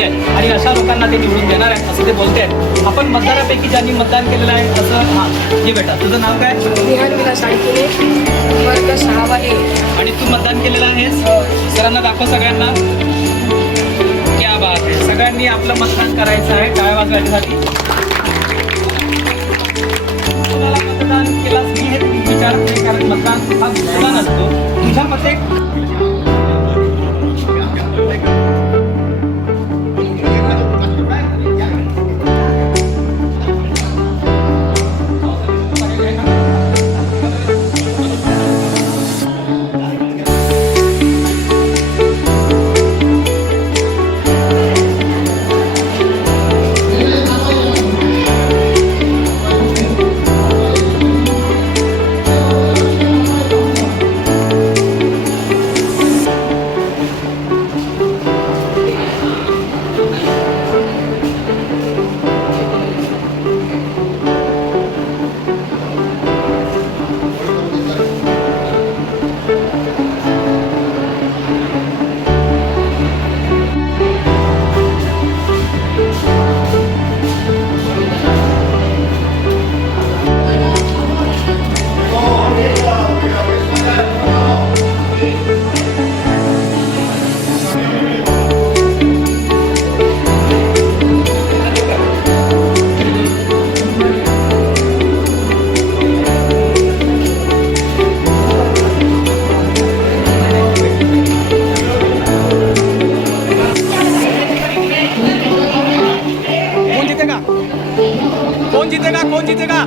गरजेचे आहे आणि अशा लोकांना ते निवडून देणार आहेत असं ते बोलते आहेत. आपण मतदारापैकी ज्यांनी मतदान केलेलं आहे असं हां जी बेटा तुझं नाव काय? निहाल विलास साळकिले, वर्ग 6A. आणि तू मतदान केलेलं आहेस? सरांना दाखव सगळ्यांना. क्या बात आहे, सगळ्यांनी आपलं मतदान करायचं आहे. टाळ्या वाजवायच्यासाठी. तुम्हाला मतदान केलास मी हे विचारत नाही कारण मतदान हा गुन्हा नसतो. तुझ्या मते कौन जीतेगा? कौन जीतेगा? कौन जीतेगा?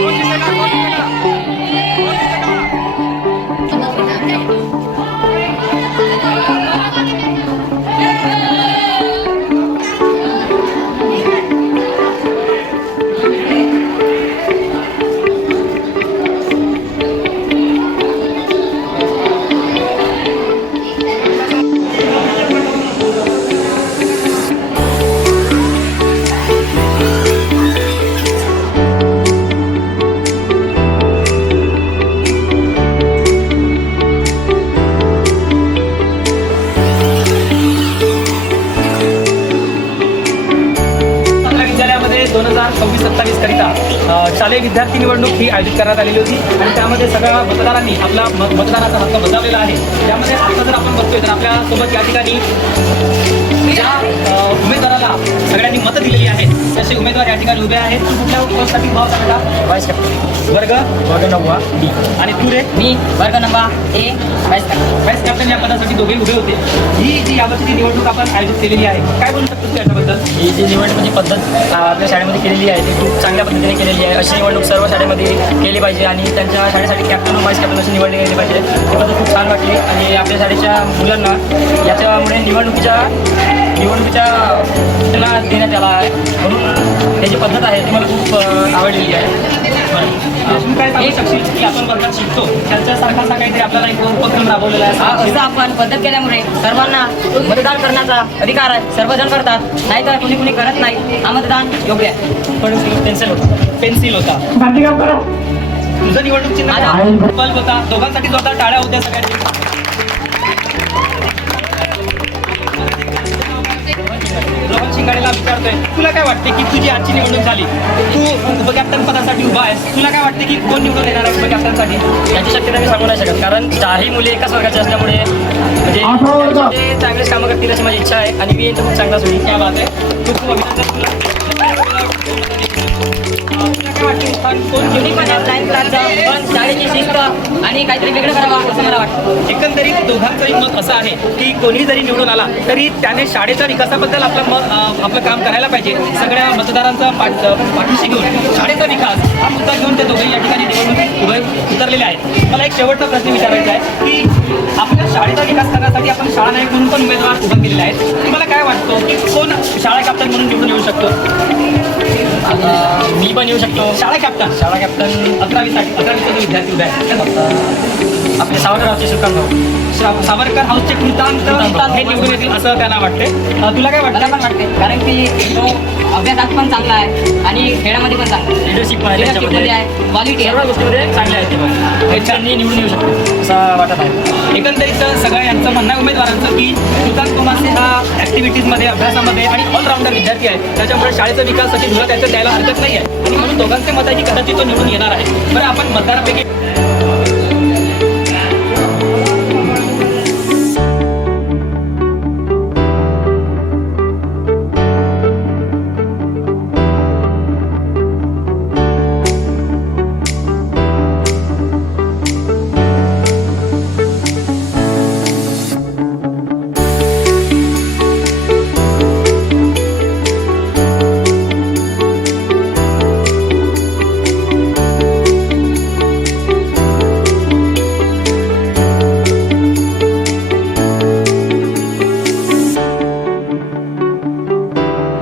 कौन जीतेगा? कौन जीतेगा? शालेय विद्यार्थी निवडणूक ही आयोजित करण्यात आलेली होती आणि त्यामध्ये सगळ्या मतदारांनी आपला मतदानाचा हक्क बजावलेला आहे. त्यामध्ये आता जर आपण बघतोय तर आपल्यासोबत या ठिकाणी ज्या उमेदवाराला सगळ्यांनी मतं दिलेली आहेत तसे उमेदवार या ठिकाणी उभे आहेत. तू कुठल्या पोस्टसाठी भाव सांगता? Vice captain. वर्ग 9 B. आणि तू रे? मी वर्ग number A, vice captain. Vice captain या पदासाठी दोघे उभे होते. ही जी यावर्षी निवडणूक आपण आयोजित केलेली आहे काय बोलू शकतो त्याच्याबद्दल? ही जी निवडणुकीची पद्धत आपल्या शाळेमध्ये केलेली आहे ती खूप चांगल्या पद्धतीने केलेली आहे. अशी निवडणूक सर्व शाळेमध्ये केली पाहिजे आणि त्यांच्या शाळेसाठी कॅप्टन व वाईस कॅप्टन अशी निवडणूक केली पाहिजे. ती पद्धत खूप छान वाटली आणि आपल्या शाळेच्या मुलांना याच्यामुळे निवडणुकीच्या त्यांना देण्यात आला आहे म्हणून त्याची पद्धत आहे ती मला खूप आवडलेली आहे. तू काय सांगू शकशील की आपण वर्गात शिकतो त्यांच्यासारखा काहीतरी आपल्याला एक उपक्रम राबवलेला आहे? असं आपण पद्धत केल्यामुळे सर्वांना मतदान करण्याचा अधिकार आहे. सर्वजण करतात नाहीतर कुणी कुणी करत नाही. हा मतदान योग्य आहे. पण पेन्सिल होता. तुझं निवडणूक चिन्ह बल्ब होता. दोघांसाठी जो होता टाळ्या होत्या सगळ्यांनी. रोहन शिंगाडेला विचारतोय तुला काय वाटते की तुझी आजची निवडणूक झाली तू उपकॅप्टन पदासाठी उभा आहेस तुला काय वाटते की कोण निवडून येणार आहे उपकॅप्टनसाठी? याची शक्यता मी सांगू नाही शकत कारण चारही मुले एकाच वर्गाचे असल्यामुळे म्हणजे ते चांगलेच कामं करतील अशी माझी इच्छा आहे आणि मी खूप चांगला होईल. क्या बात आहे. खूप खूप अभिनंदन तुला. काय वाटतं कोण दोन्ही पण ऑफलाईन क्लासचं पण शाळेची शिस्त आणि काहीतरी वेगळं करावं असं मला वाटतं. एकंदरीत दोघांचंही मत असं आहे की कोणी जरी निवडून आला तरी त्याने शाळेच्या विकासाबद्दल आपलं काम करायला पाहिजे. सगळ्या मतदारांचा पाठीशी घेऊन शाळेचा विकास हा मुद्दा घेऊन ते दोघेही या ठिकाणी निवडणूक उतरलेले आहेत. मला एक शेवटचा प्रश्न विचारायचा आहे की आपल्या शाळेचा विकास करण्यासाठी आपण शाळा नायक म्हणून पण उमेदवार उभा केलेले आहेत. तुम्हाला काय वाटतं की कोण शाळा कॅप्टन म्हणून निवडून येऊ शकतो? मी पण येऊ शकतो. शाळा कॅप्टन 11वीचा जो विद्यार्थी उभा आहे आपले सावरकरावचे श्रीकांत भाऊ. सावरकर हाऊसचे कृतांत हे निवडून येतील असं त्यांना वाटते. तुला काय मला वाटतं? पण वाटते कारण की तो अभ्यासात पण चांगला आहे आणि खेळामध्ये पण चांगला आहे. लिडरशिप आहे Leadership मध्ये त्याच्यामध्ये, आहे, क्वालिटी सर्व आहे. गोष्टीमध्ये चांगले आहेत ते पण. त्यांनी निवडून येऊ शकते असं वाटत आहे. एकंदरीत सगळं यांचं म्हणणं आहे उमेदवारांचं की श्रीकांत कुमासे हा ॲक्टिव्हिटीजमध्ये अभ्यासामध्ये आणि ऑलराऊंडर विद्यार्थी आहे. त्याच्यामुळे शाळेचा विकासासाठी धुरा त्याचं द्यायला हरकत नाही आहे आणि म्हणून दोघांचे मत आहे की कदाचित तो निवडून येणार आहे. बरं, आपण मतदारापैकी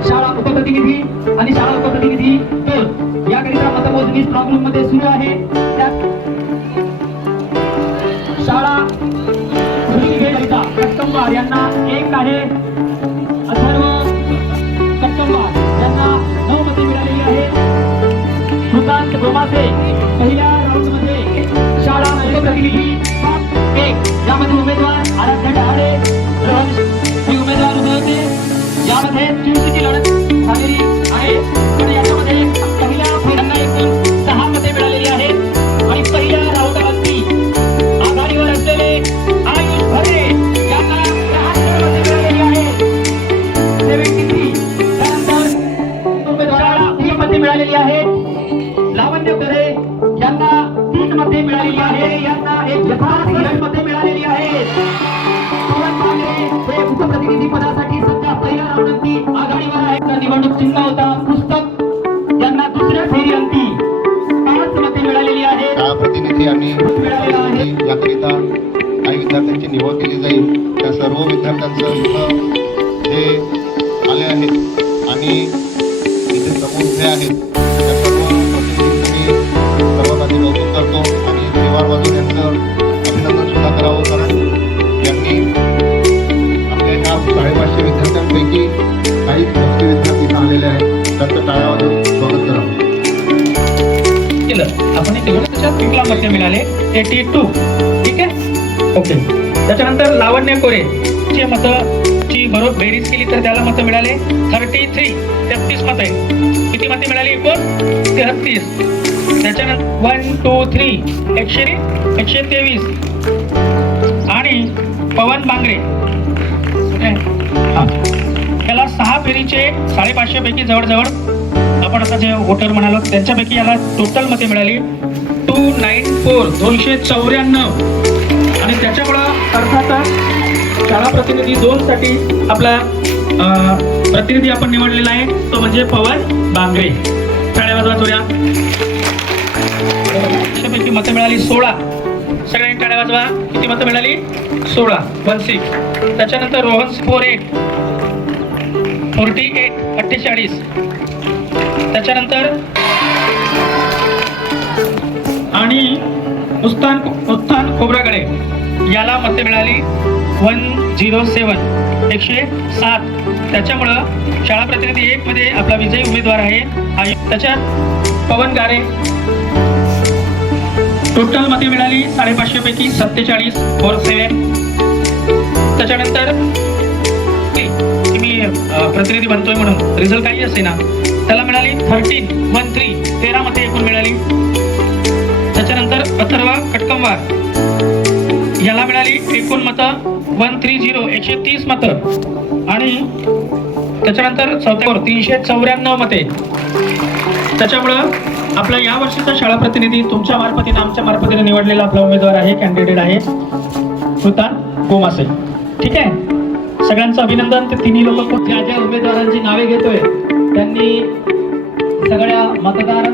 शाळा उपप्रतिनिधी आणि शाळा उपप्रतिनिधी 2 याकरिता मतमोजणी स्ट्रॉंग रूम मध्ये सुरू आहे. शाळा करिता कट्टंबार यांना 1 आहे. अथर्व कट्टंबार यांना 9 मते मिळालेली आहेत. कृतांत गोमासे पहिल्या राऊंड मध्ये शाळा उपप्रतिनिधी 1 यामध्ये उमेदवार आराध्य डहाळे हे उमेदवार उभे होते. यामध्ये चुरशीची लढत झालेली आहे पण याच्यामध्ये पहिल्या फेऱ्यांना एकूण 6 मते मिळालेली आहेत आणि पहिल्या राऊंडवरती आघाडीवर असलेले आयुष भरे यांना 73 मते मिळालेली आहेत. 73. त्यानंतर उमेदवाराला 3 मते मिळालेली आहेत. लावण्य करे यांना 3 मते मिळालेली आहे. यांना 1 मते मिळालेली आहेत. पवन भांगरे हे उपप्रतिनिधी पदासाठी सध्या पहिल्या राऊंडची आघाडीवर आहे. निवडणूक चिन्ह होता पुस्तक यांना दुसऱ्या फेरी अंती 5 मते मिळालेली आहेत. शाळा प्रतिनिधी आणि याकरिता काही विद्यार्थ्यांची निवड केली जाईल. त्या सर्व विद्यार्थ्यांचं इथं जे आले आहेत आणि इथे समोर उभे आहेत त्या सर्व प्रतिनिधींचं मी सर्वात आधी कौतुक करतो आणि त्रिवार बाजू यांचं अभिनंदन सुद्धा करावं कारण यांनी आपल्या ह्या 550 विद्यार्थ्यांपैकी काही मोठे विद्यार्थी इथं आलेले आहेत. त्यांचं टाळ्या वाजवून स्वागत करावं. केलं आपण हे केलं त्याच्यात 1 मते मिळाले 82. ठीक आहे, ओके. त्याच्यानंतर लावण्य कोरे ची मताची बरोबर बेरीज केली तर त्याला मतं मिळाले 33 मत आहे. किती मते मिळाली एकूण 33. त्याच्यानंतर 1 2 3 123 आणि पवन बांगरे याला 6 फेरीचे 550 पैकी जवळजवळ आपण आता जे वोटर म्हणालो त्यांच्यापैकी याला टोटल मते मिळाली 294 आणि त्याच्यामुळं अर्थातच शाळा प्रतिनिधी 2 साठी आपला प्रतिनिधी आपण निवडलेला आहे तो म्हणजे पवन बांगरे. टाळ्या वाजवा थोड्या. त्याच्यापैकी मतं मिळाली 16. सगळ्यांनी टाळ्या वाजवा. किती मतं मिळाली 16 16. त्याच्यानंतर रोहन 48. त्याच्यानंतर आणि उत्थान खोब्रागडे याला मते मिळाली 107 107. त्याच्यामुळं शाळा प्रतिनिधी 1 मध्ये आपला विजयी उमेदवार आहे. त्याच्यात पवन गारे टोटल मते मिळाली 550 पैकी 47 47. त्याच्यानंतर मी प्रतिनिधी बनतोय म्हणून रिझल्ट काही असे ना त्याला मिळाली 13 मते एकूण मिळाली. त्याच्यानंतर अथर्व कटकंवार याला मिळाली एकूण मतं 130 मतं आणि त्याच्यानंतर चौथ्यावर 394 मते. त्याच्यामुळं आपला या वर्षीचा शाळा प्रतिनिधी तुमच्या मार्फतीने आमच्या मार्फतीने निवडलेला आपला उमेदवार आहे कॅन्डिडेट आहे कृतांत गोमासे. ठीक आहे, सगळ्यांचं अभिनंदन. ते तिन्ही लोक ज्या ज्या उमेदवारांची नावे घेतोय त्यांनी सगळ्या मतदार